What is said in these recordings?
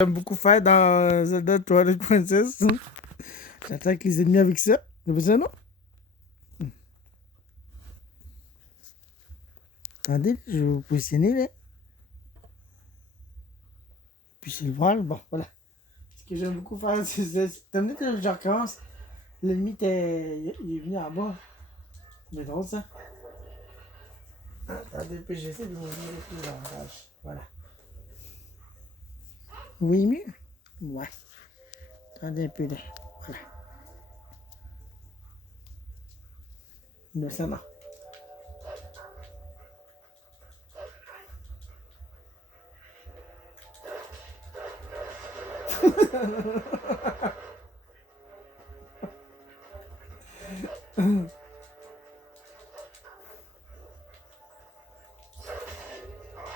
J'aime beaucoup faire dans Zelda Twilight Princess. J'attaque les ennemis avec ça. T'as vu ça, non? Attendez, je vais vous positionner là. Puis c'est le voile. Bon, voilà. Ce que j'aime beaucoup faire, c'est ça. T'as vu que je recommence. L'ennemi, il est venu en bas. C'est drôle ça. Attendez, puis j'essaie de m'ouvrir le plus davantage. Voilà. Vous voyez mieux? Ouais. Attendez un peu là. Voilà. Innocemment.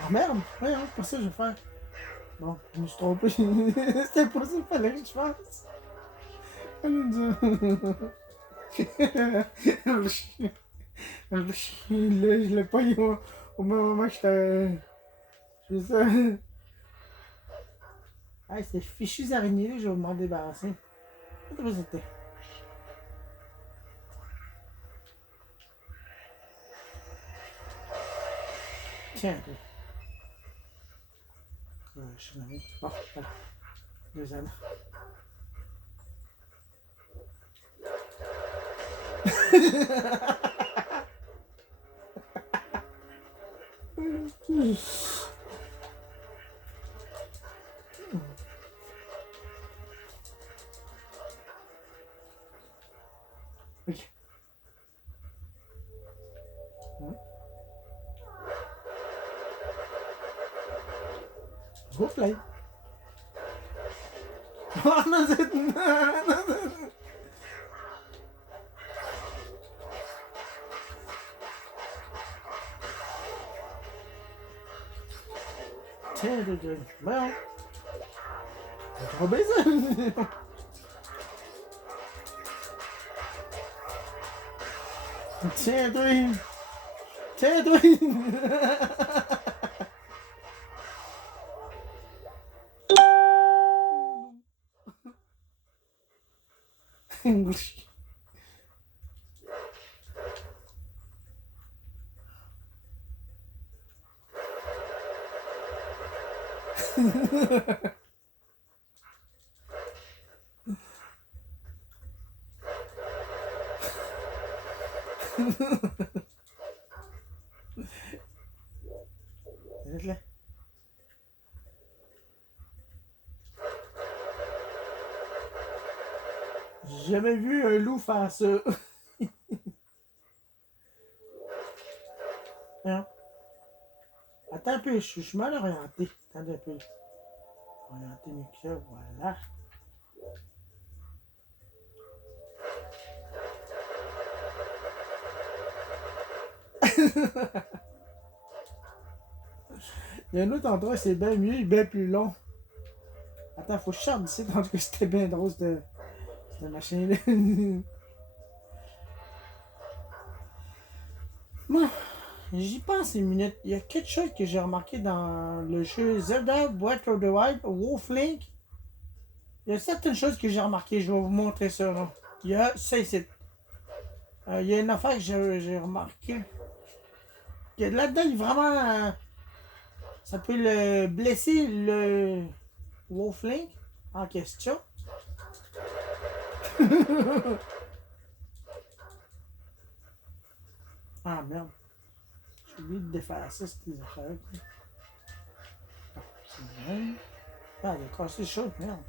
Ah merde! Ouais, c'est pas ça que je vais faire. Bon, je me suis trompé. C'était pas ça qu'il fallait que je fasse. Je l'ai pas eu au même moment que j'étais. Je fais ça. Ah, ces fichus araignées, je vais m'en débarrasser. Qu'est-ce que c'était? Tiens, un peu. Je suis nommé. Bon, voilà. Deux âmes. Ok. Go play. Oh, non, c'est. Tiens, bon. C'est trop bien ça. Tiens, toi. Tiens, toi. English. Là. J'ai jamais vu un loup faire ça. Hein? Attends un peu, je suis mal orienté. Attends un peu. Orienté mieux que ça, voilà. Il y a un autre endroit, c'est bien mieux, il est bien plus long. Attends, faut que je sorte d'ici, tandis que c'était bien drôle, cette machine-là. Bon, j'y pense une minute. Il y a quelque chose que j'ai remarqué dans le jeu Zelda Breath of the Wild, Wolf Link. Il y a certaines choses que j'ai remarquées, je vais vous montrer ça. Là. Il y a ça ici. Il y a une affaire que j'ai remarqué. Que là-dedans, il est vraiment. Ça peut le blesser le Wolflink en question. Ah merde. J'ai oublié de défaire ça, ces affaires. C'est vrai. Ah, il a cassé chaud, merde.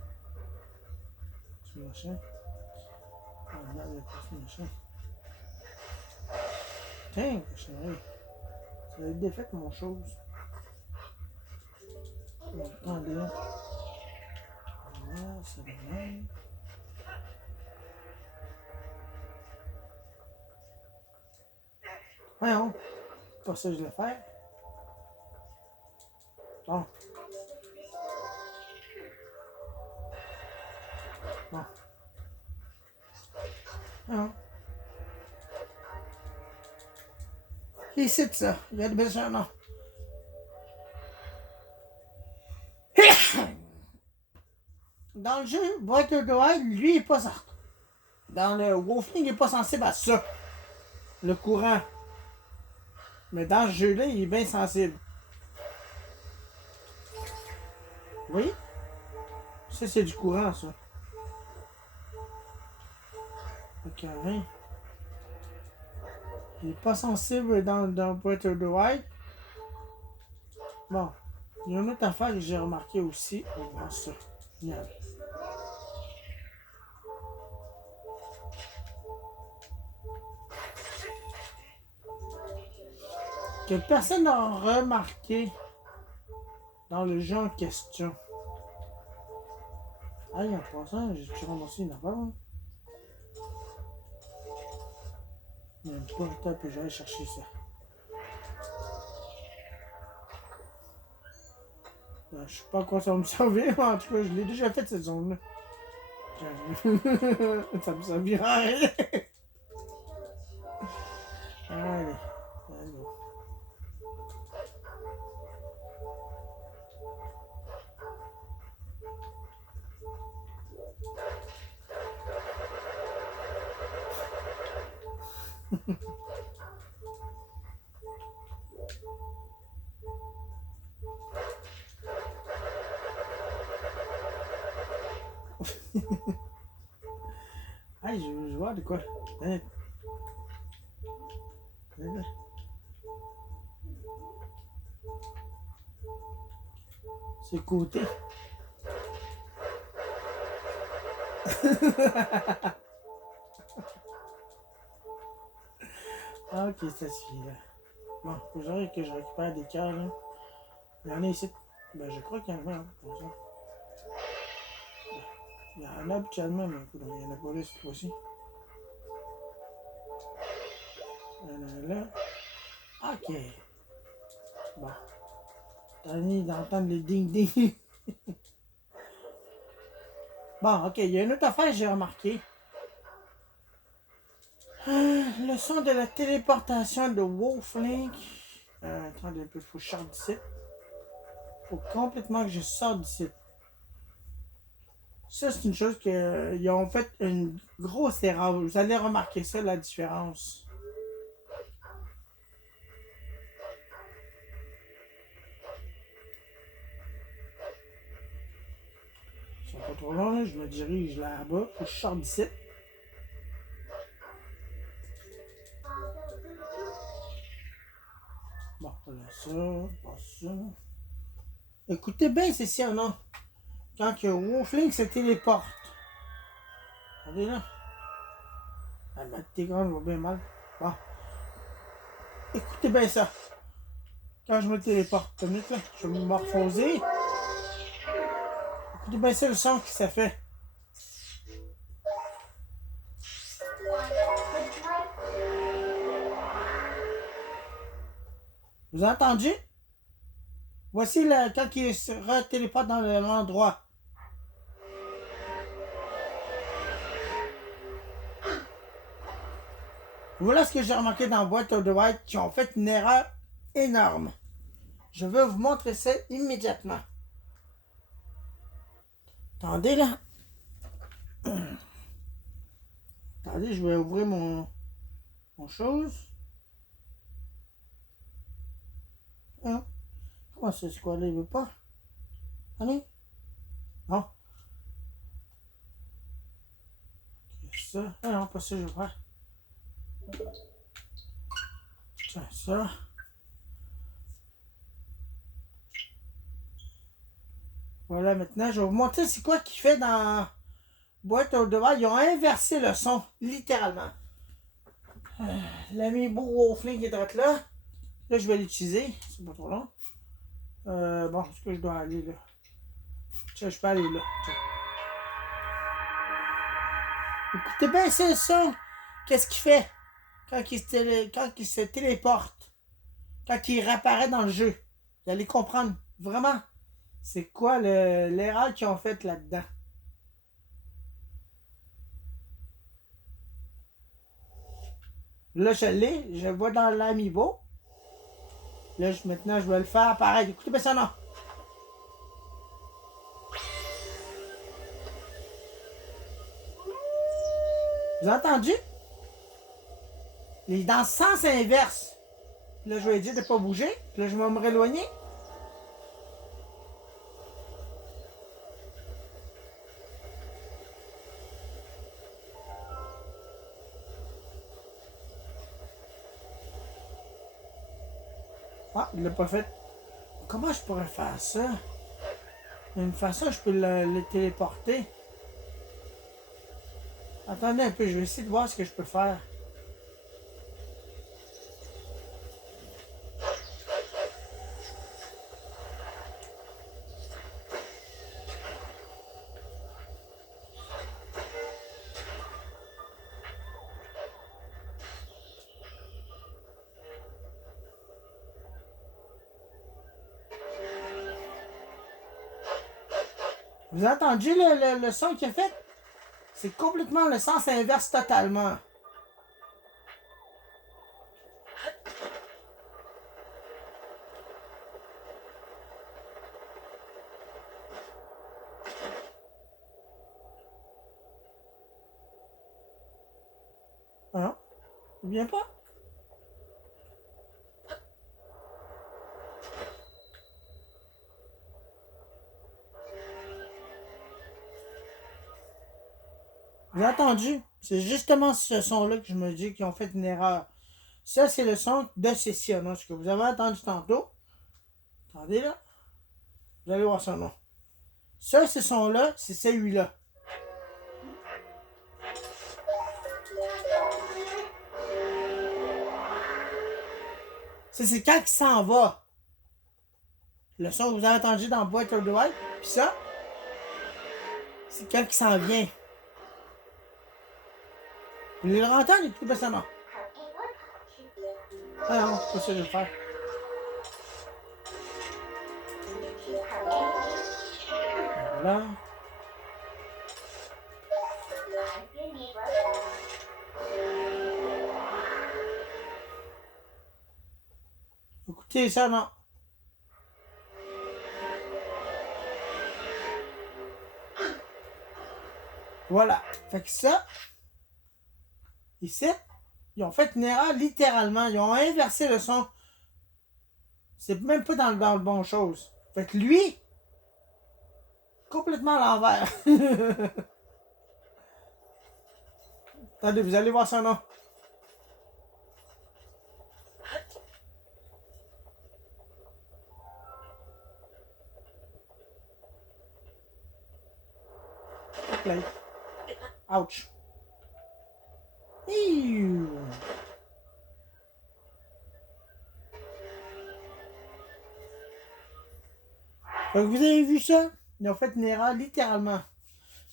C'est machin. Ah merde, il a cassé machin. Tiens, chérie. Ça a été défait mon chose. Attendez. Là, c'est le même. Voyons. Pas ça que je vais faire. Bon. Bon. Voyons. Ici, ça. Il y a de belles gens, non. dans le jeu, Breath of the Wild, lui, il est pas ça. Dans le Wolfling, il est pas sensible à ça. Le courant. Mais dans ce jeu-là, il est bien sensible. Oui? Ça, c'est du courant, ça. Ok, hein. Il est pas sensible dans Breath of the Wild. Bon. Il y a une autre affaire que j'ai remarqué aussi. On va voir ça. Génial. Que personne n'a remarqué dans le jeu en question. Ah, en passant, j'ai ramassé une affaire. Hein. Il n'y a pas le temps que j'aille chercher ça. Ben, je sais pas à quoi ça va me servir, mais en tout cas, je l'ai déjà fait cette zone-là. Ça me servira à rien. Allez, allô. Ah, je vois de quoi. Hein. C'est côté. Ah, ok, ça suffit là. Bon, faut que je récupère des cœurs là. Il y en a ici. Ben, je crois qu'il y en a un. Pour ça. Il y en a habituellement, mais écoute, il n'y en a pas là cette fois-ci. Il y en a là. Ok. Bon. T'as envie d'entendre les ding-ding. Bon, ok, il y a une autre affaire que j'ai remarqué. Le son de la téléportation de Wolflink. Attendez un peu, il faut que je sorte d'ici. Faut complètement que je sorte d'ici. Ça, c'est une chose qu'ils ont fait une grosse erreur. Vous allez remarquer ça, la différence. Ils sont pas trop longs, là. Je me dirige là-bas. Faut que je sorte d'ici. Bon, voilà ça, pas ça. Écoutez bien, c'est ça, non? Quand que Wolflink se téléporte. Regardez là. Ah, ma télécommande va bien mal. Bon. Écoutez bien ça. Quand je me téléporte, une minute là, je vais me morphoser. Écoutez bien ça, le son que ça fait. Vous avez entendu? Voici le, quand il se téléporte dans l'endroit. Voilà ce que j'ai remarqué dans Breath of the Wild qui ont fait une erreur énorme. Je vais vous montrer ça immédiatement. Attendez là. Attendez, je vais ouvrir mon chose. Hein? Comment c'est ce quoi là? Il veut pas? Allez. Non. Ça. Ah non, pas ça, je vais faire. Tiens, ça. Voilà, maintenant, je vais vous montrer c'est quoi qu'il fait dans Breath of the Wild. Ils ont inversé le son, littéralement. L'amiibo Wolflink est droit là. Là, je vais l'utiliser. C'est pas trop long. Bon, est-ce que je dois aller là? Tiens, je peux aller là. Tiens. Écoutez bien, c'est le son. Qu'est-ce qu'il fait quand il se téléporte? Quand il réapparaît dans le jeu? Vous allez comprendre. Vraiment. C'est quoi l'erreur qu'ils ont faite là-dedans? Là, je l'ai. Je le vois dans l'amiibo. Là, maintenant, je vais le faire apparaître. Écoutez bien ça, non? Vous avez entendu? Il est dans le sens inverse. Là, je vais dire de ne pas bouger. Là, je vais me rééloigner. Ah, il l'a pas fait. Comment je pourrais faire ça? D'une façon, je peux le téléporter. Attendez un peu, je vais essayer de voir ce que je peux faire. Vous avez entendu le son qu'il a fait? C'est complètement le sens inverse totalement. Hein? Il vient pas? J'ai entendu. C'est justement ce son-là que je me dis qu'ils ont fait une erreur. Ça, c'est le son de session, hein, ce que vous avez entendu tantôt. Attendez là. Vous allez voir son nom. Ça, ce son-là, c'est celui-là. Ça, c'est quand il s'en va. Le son que vous avez entendu dans Boîte of the Wild. Puis ça, c'est quand il s'en vient. Vous voulez le entendre, tout récemment. Ah non, c'est pas ça que je vais faire. Voilà. Écoutez ça, non. Voilà. Fait que ça, ici, ils ont fait une erreur littéralement. Ils ont inversé le son. C'est même pas dans le bon chose. Fait que lui, complètement à l'envers. Attendez, vous allez voir son nom. Play. Ouch. Iouh. Donc vous avez vu ça? Ils ont fait une erreur littéralement.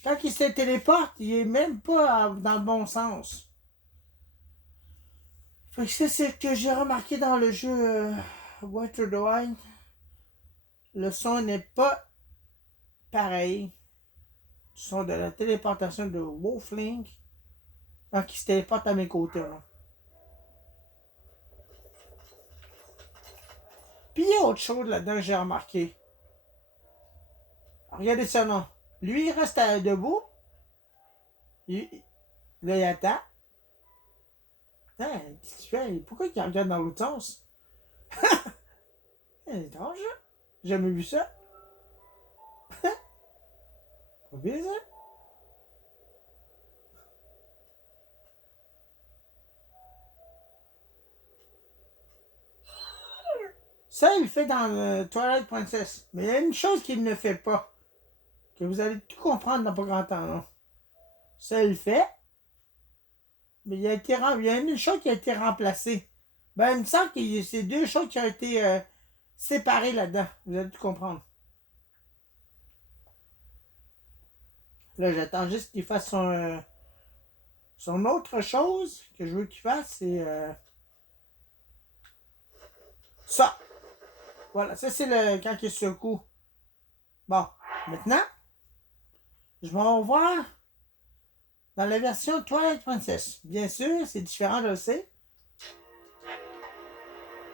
Quand il se téléporte, il est même pas dans le bon sens. Fait que ça, c'est ce que j'ai remarqué dans le jeu Water the Wild. Le son n'est pas pareil. Du son de la téléportation de Wolflink quand il se téléporte à mes côtés. Là. Puis il y a autre chose là-dedans que j'ai remarqué. Regardez ça, non. Lui, il reste debout. Là, il attend. Hein, qu'est-ce qu'il fait? Pourquoi il regarde dans l'autre sens? C'est étrange, ça. J'ai jamais vu ça. Pas bien, ça. Ça, il le fait dans Twilight Princess. Mais il y a une chose qu'il ne fait pas. Que vous allez tout comprendre dans pas grand temps, non? Ça, il le fait. Mais il y a une chose qui a été remplacée. Ben, il me semble que c'est deux choses qui ont été séparées là-dedans. Vous allez tout comprendre. Là, j'attends juste qu'il fasse son autre chose que je veux qu'il fasse, c'est ça. Voilà, ça c'est le quand il secoue. Bon, maintenant, je vais en voir dans la version Twilight Princess. Bien sûr, c'est différent, je le sais.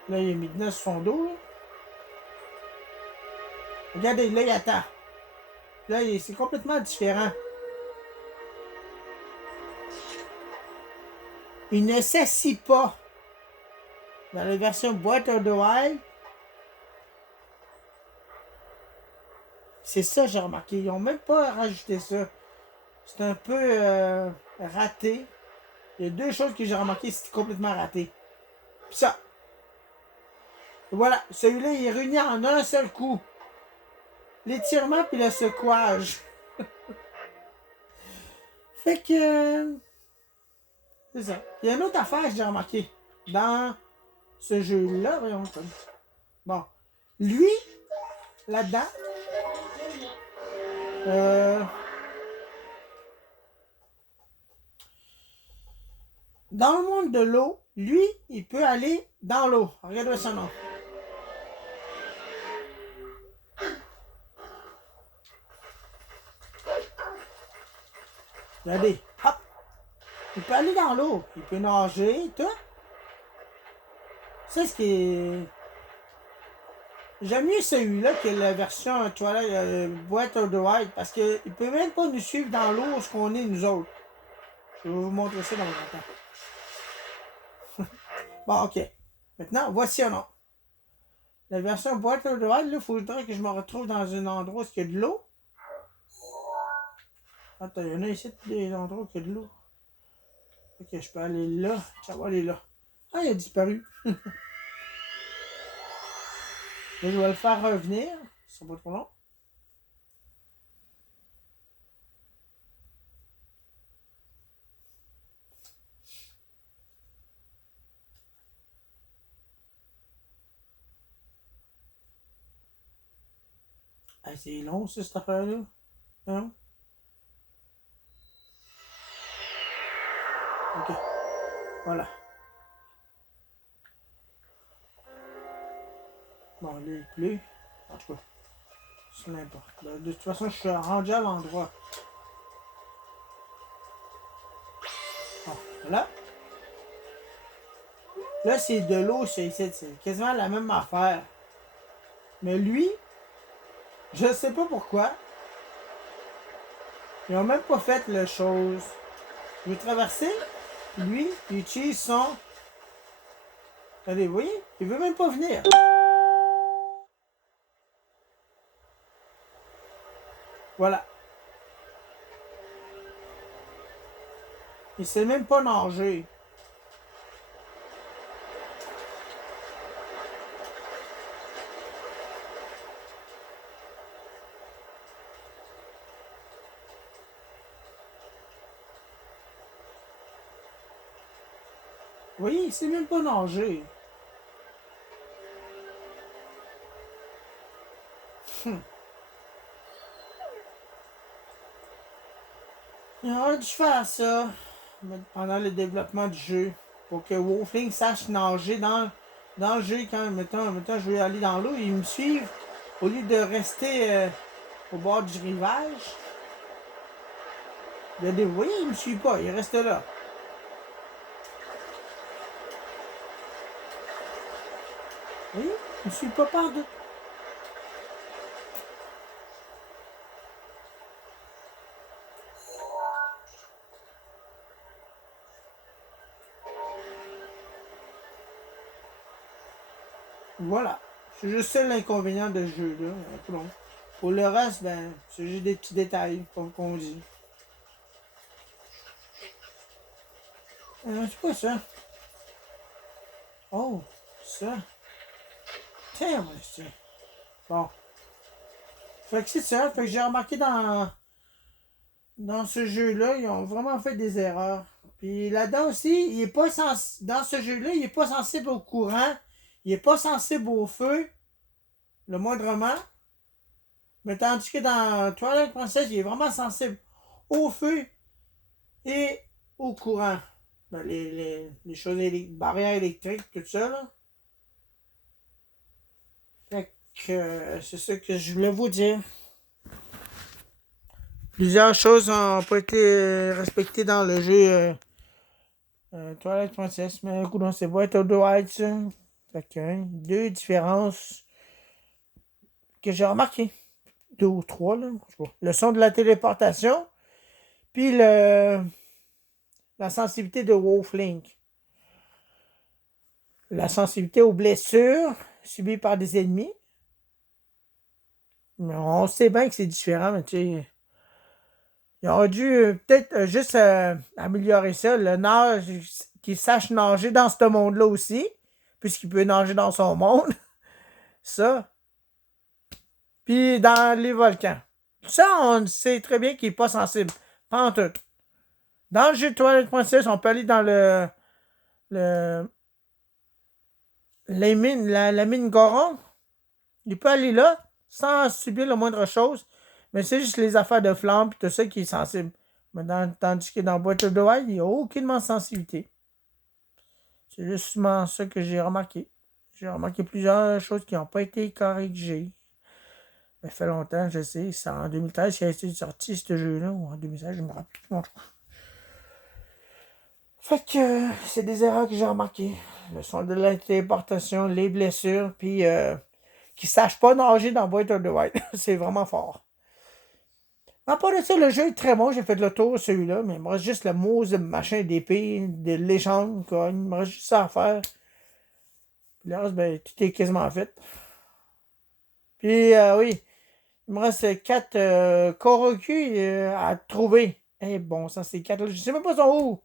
Là, il a mis de sur son dos. Là. Regardez, là, il attend. Là, c'est complètement différent. il ne s'assit pas. Dans la version Breath of the Wild, c'est ça j'ai remarqué. Ils n'ont même pas rajouté ça. C'est un peu raté. Il y a deux choses que j'ai remarqué, c'était complètement raté. Puis ça. Voilà, celui-là, il est réuni en un seul coup. L'étirement puis le secouage. Fait que... c'est ça. Il y a une autre affaire que j'ai remarqué. Dans ce jeu-là, voyons. Bon. Lui, là-dedans, dans le monde de l'eau, lui, il peut aller dans l'eau. Regardez son nom. Regardez. Hop. Il peut aller dans l'eau. Il peut nager, tout. C'est ce qui est... J'aime mieux celui-là que la version Twilight Breath of the Wild parce qu'il peut même pas nous suivre dans l'eau où qu'on est nous autres. Je vais vous montrer ça dans le temps. Bon, ok. Maintenant, voici un nom. La version Breath of the Wild, il faudrait que je me retrouve dans un endroit où il y a de l'eau. Attends, il y en a ici des endroits où il y a de l'eau. Ok, je peux aller là. Ça va aller là. Ah, il a disparu. Là, je vais le faire revenir. Ça sera pas trop long. Ah, c'est long, ça, cette affaire-là. Hein? Ok. Voilà. Bon, là, il pleut. En tout cas, c'est n'importe. De toute façon, je suis rendu à l'endroit. Bon, voilà. Là, c'est de l'eau, c'est quasiment la même affaire. Mais lui, je sais pas pourquoi. Ils n'ont même pas fait la chose. Il veut traverser. Lui, il utilise son... Regardez, vous voyez? Il veut même pas venir. Voilà. Il sait même pas nager. Vous voyez, il sait même pas nager. Il aurait dû faire ça pendant le développement du jeu. Pour que Wolfling sache nager dans le jeu quand, mettons, je vais aller dans l'eau, ils me suivent. Au lieu de rester au bord du rivage. Regardez, vous voyez, il me suit pas, il reste là. Vous voyez, il me suit pas partout. Voilà. C'est juste ça l'inconvénient de ce jeu-là. Pour le reste, ben, c'est juste des petits détails, comme qu'on dit. C'est quoi ça? Oh, ça. Tiens, moi, c'est... Bon. Fait que c'est ça. Fait que j'ai remarqué dans ce jeu-là, ils ont vraiment fait des erreurs. Puis là-dedans aussi, il est pas dans ce jeu-là, il est pas sensible au courant. Il est pas sensible au feu. Le moindrement. Mais tandis que dans Twilight Princess, il est vraiment sensible au feu et au courant. Ben, les choses, barrières électriques, tout ça, là. Fait que c'est ça que je voulais vous dire. Plusieurs choses n'ont pas été respectées dans le jeu Twilight Princess, mais écoute, c'est Breath of the Wild, ça. Fait que, deux différences que j'ai remarquées. Deux ou trois, là. Le son de la téléportation, puis la sensibilité de Wolf-Link. La sensibilité aux blessures subies par des ennemis. Mais on sait bien que c'est différent, mais tu sais, ils auraient dû peut-être juste améliorer ça. Le nage, qu'il sache nager dans ce monde-là aussi, puisqu'il peut nager dans son monde. Ça. Puis dans les volcans. Ça, on sait très bien qu'il n'est pas sensible. Pas en tout. Dans le jeu de Twilight Princess, on peut aller dans le les mines, la mine Goron. Il peut aller là sans subir la moindre chose. Mais c'est juste les affaires de flammes et tout ça qui est sensible. Mais tandis que dans Breath of the Wild, il n'y a aucunement de sensibilité. C'est justement ça que j'ai remarqué. J'ai remarqué plusieurs choses qui n'ont pas été corrigées. Ça fait longtemps, je sais. C'est en 2013 qu'il a été sorti ce jeu-là, ou en 2016, je me rappelle plus. Fait que c'est des erreurs que j'ai remarquées. Le son de la téléportation, les blessures, puis qu'ils ne sachent pas nager dans Breath of the Wild. C'est vraiment fort. À part de ça, le jeu est très bon. J'ai fait le tour celui-là, mais il me reste juste le mot de machin d'épée, de légende, quoi. Il me reste juste ça à faire. Puis le reste, ben, tout est quasiment fait. Puis oui, il me reste 4 Koroku à trouver. Eh bon, ça c'est 4. Je sais même pas son où.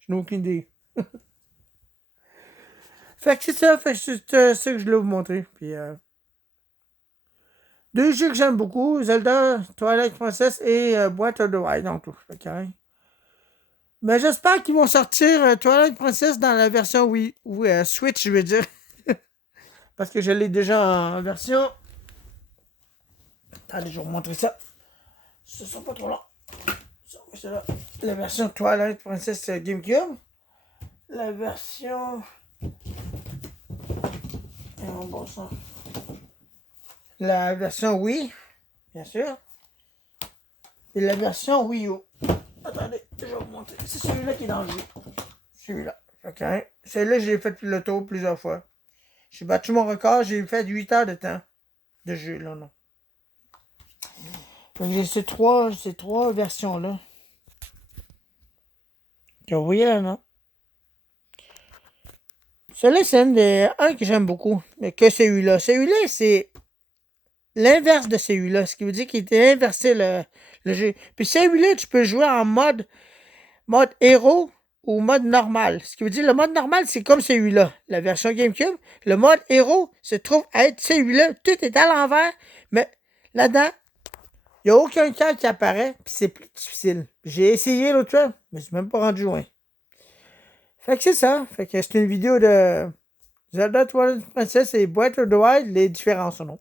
Je n'ai aucune idée. Fait que c'est ça. Fait que c'est ça que je voulais vous montrer. Puis 2 jeux que j'aime beaucoup, Zelda, Twilight Princess et Breath of the Wild en tout. Okay. Mais j'espère qu'ils vont sortir Twilight Princess dans la version Wii, ou Switch, je veux dire. Parce que je l'ai déjà en version. Attendez, je vais vous montrer ça. Ce sera pas trop long. C'est là. La version Twilight Princess GameCube. La version. Et on bon ça. La version Wii, bien sûr. Et la version Wii U. Attendez, je vais vous montrer. C'est celui-là qui est dans le jeu. Celui-là. OK. Celui-là, j'ai fait le tour plusieurs fois. J'ai battu mon record. J'ai fait 8 heures de temps de jeu, là, non. Donc, j'ai ces trois versions-là. Vous voyez là, non? Celui-là, c'est un que j'aime beaucoup. Mais que celui-là. Celui-là, c'est l'inverse de celui-là. Ce qui veut dire qu'il était inversé le jeu. Puis celui-là, tu peux jouer en mode héros ou mode normal. Ce qui veut dire le mode normal, c'est comme celui-là, la version GameCube. Le mode héros se trouve à être celui-là. Tout est à l'envers, mais là-dedans, il n'y a aucun cœur qui apparaît, puis c'est plus difficile. J'ai essayé l'autre fois, mais je ne suis même pas rendu loin. Fait que c'est ça. Fait que c'est une vidéo de Zelda Twilight Princess et Breath of the Wild, les différences ou non.